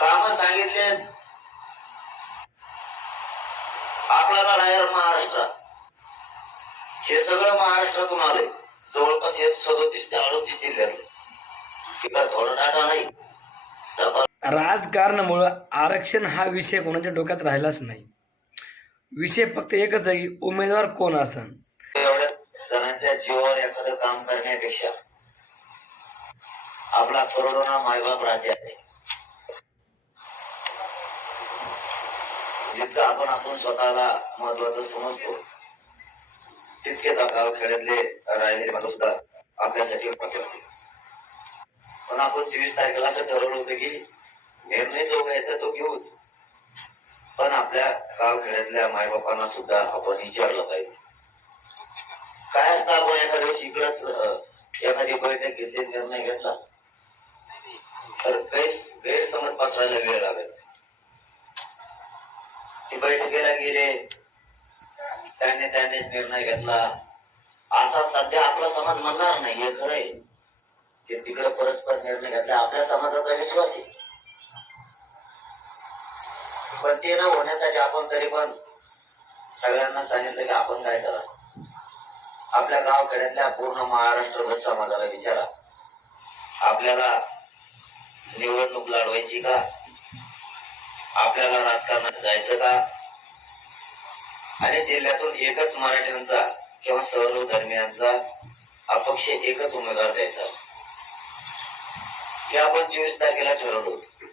काम सांगितले आपला डायर महाराष्ट्र, हे सगळं महाराष्ट्रातून आलंय. जवळपास हे 37 ते 38 जिल्ह्यात. किंवा थोडा डाटा नाही. राजकारणामुळं आरक्षण हा विषय कोणाच्या डोक्यात राहिलाच नाही. विषय फक्त एकच आहे की उमेदवार कोण असन. एवढ्या जणांच्या जीवावर एखादं काम करण्यापेक्षा आपला करोडोना मायबाप राज्य आहे. जितकं आपण स्वतःला महत्वाचं समजतो तितकेच गावखेड्यातले राहिलेले माणूस सुद्धा आपल्यासाठी महत्वाचे. पण आपण 24 तारखेला असं ठरवलं होतं की निर्णय जो घ्यायचा तो घेऊच, पण आपल्या गावखेड्यातल्या मायबापांना सुद्धा आपण विचारलं पाहिजे. काय असतं, आपण एखाद्या दिवशी इकडंच एखादी बैठक घेतली, निर्णय घेतला तर गैरसमज पसरायला वेळ लागेल. ती बैठकीला गेले, त्यांनीच निर्णय घेतला असा सध्या आपला समाज म्हणणार नाही. हे खरंय की तिकडे परस्पर निर्णय घेतला, आपल्या समाजाचा विश्वास आहे. पण ते न होण्यासाठी आपण तरी पण सगळ्यांना सांगितलं की आपण काय करा, आपल्या गावखेड्यातल्या पूर्ण महाराष्ट्रभर समाजाला विचारा, आपल्याला निवडणूक लढवायची का, आपल्याला राजकारणात जायचं का, आणि जिल्ह्यातून एकच मराठ्यांचा किंवा सर्व धर्मियांचा अपक्ष एकच उमेदवार द्यायचा. हे आपण 24 तारखेला ठरवलं होतं.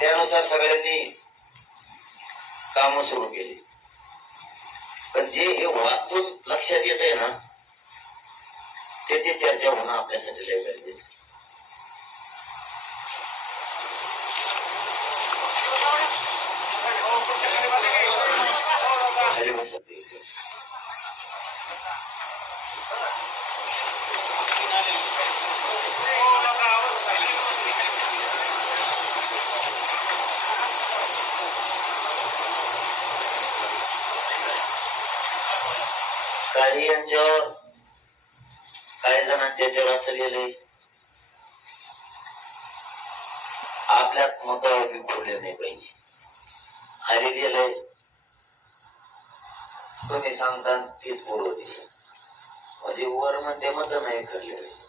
त्यानुसार सगळ्यांनी कामं सुरू केली. पण जे हे वाचून लक्षात येत आहे ना, त्याची चर्चा होणं आपल्यासाठी लय गरजेचं. काही यांच्यावर, काही जणांच्या याच्यावर असं लिहिलंय, आपल्यात मत विखुरले नाही पाहिजे. खाली लिहिलंय, तुम्ही सांगता तीच पूर्व दिशा. म्हणजे वर मध्ये मत नाही विखरले पाहिजे,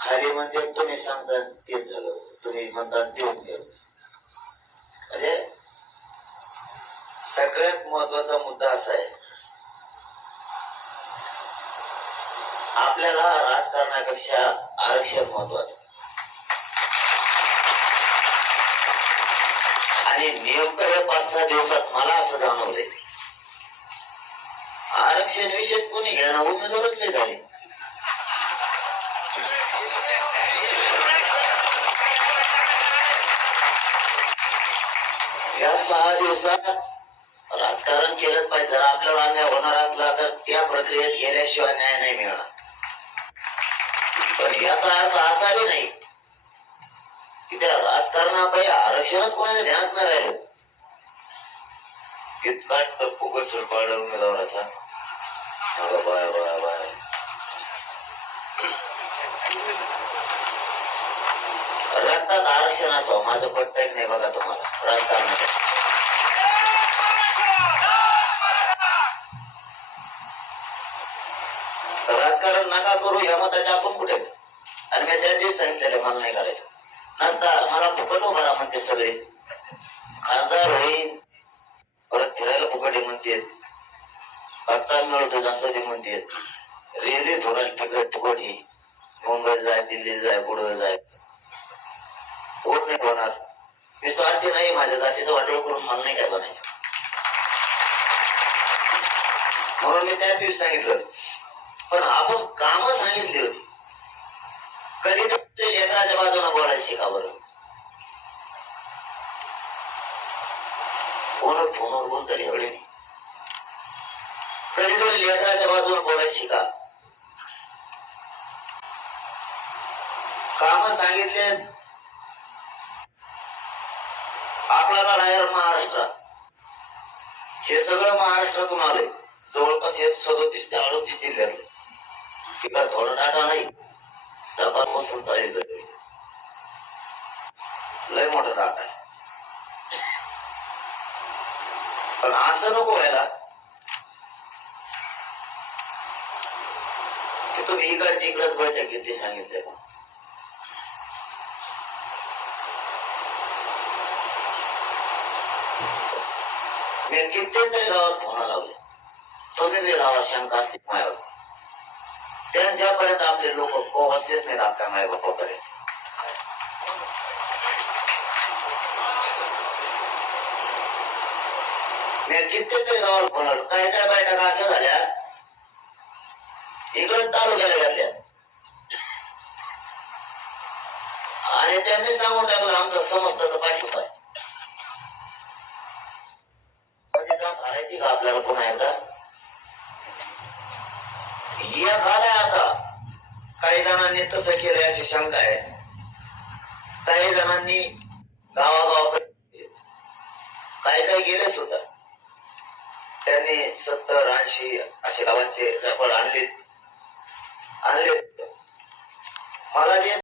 खाली मध्ये तुम्ही सांगता तेच झालं, तुम्ही म्हणता तेच निर्णय. म्हणजे सगळ्यात महत्वाचा मुद्दा असा आहे, आपल्याला राजकारणापेक्षा आरक्षण महत्वाचं. आणि नेमकं हे 5-6 दिवसात मला असं जाणवलंय, आरक्षण विषय कोणी घ्यायला उमेदवारच नाही झाले. या 6 दिवसात राजकारण केलंच पाहिजे. जर आपल्यावर अन्याय होणार असला तर त्या प्रक्रियेत गेल्याशिवाय न्याय नाही मिळणार. पण याचा अर्थ असाही नाही की त्या राजकारणापायी आरक्षणात कोणाच्या ध्यानात नाही राहिलं. इतका टप्पू कष्ट पाडलं उमेदवाराचा. रक्तात आरक्षण असो, माझं पटतंय नाही बघा तुम्हाला राजकारणात. राजकारण नका करू या मताचे आपण कुठे. आणि मी त्या दिवशी सांगितलेलं मला नाही करायचं. नसता मला फुकट उभारा म्हणते सगळे, खासदार होईल, परत फिरायला फुकटे म्हणते, पत्ता मिळतो असं म्हणते, रेल्वे थोडा तिकट फुकटी, मुंबईत जाय, दिल्लीत जाय, पुढे जाय, कोण नाही होणार. मी स्वार्थी नाही, माझ्या जातीचं वाटोळ करून मला नाही काय बनायचं. म्हणून मी त्या दिवशी सांगितलं. पण आपण कामं सांगितली होती. कधी तरी लेकराच्या बाजूने बोलायला शिका बरं. फोनवर बोलतात एवढे, कधीतरी लेकराच्या बाजूने बोलायला शिका. कामं सांगितले आपला डायर महाराष्ट्र, हे सगळं महाराष्ट्रातून आलंय. जवळपास हे 37 ते 38 जिल्ह्यात. किंवा थोडा डाटा नाही, 7 पासून 40. मोठा दाट आहे. पण असं नको व्हायला की तुम्ही इकडची इकडच बैठक घेतली सांगितले. मी कित्येक गावात फोन लावले, तुम्ही बी गावात शंका असते मायावर, त्यांच्यापर्यंत आपले लोक पोहोचलेच नाहीत आपल्या मायबापापर्यंत. मी कित्येक गावात फोन लावलो, काही काय बैठका अशा झाल्या इकडे तालुक्याला घातल्या आणि त्यांनी सांगून टाकलं आमचा समजताचा पाठिंबा आहे. घालायची का आपल्याला पुन्हा एकदा या घालाय. आता काही जणांनी तसं केलंय अशी शंका आहे. काही जणांनी गावागावाकडे काही काही गेले सुद्धा, त्यांनी 70-80 असे गावांचे रेकॉर्ड आणले. मला जे